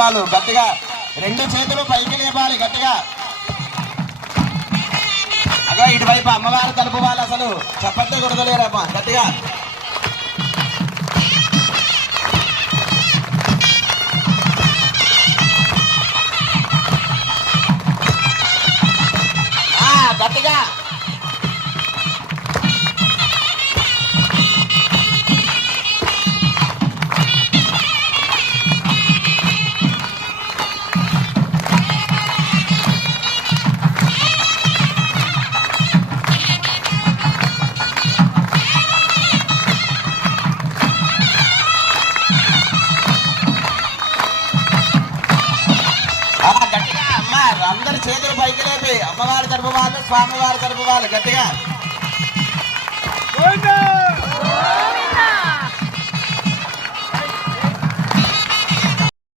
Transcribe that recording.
వాళ్ళు గట్టిగా 2 చేతులు పైకి లేపాలి గట్టిగా. అగో ఇటువైపు అమ్మవారి తరపు వాళ్ళు అసలు చప్పట్లు కొడతలేరమ్మా గట్టిగా. గట్టిగా అందరు చేతులు పైకి లేపి అమ్మవారి తరపు వాళ్ళు స్వామివారి తరపు వాళ్ళు గట్టిగా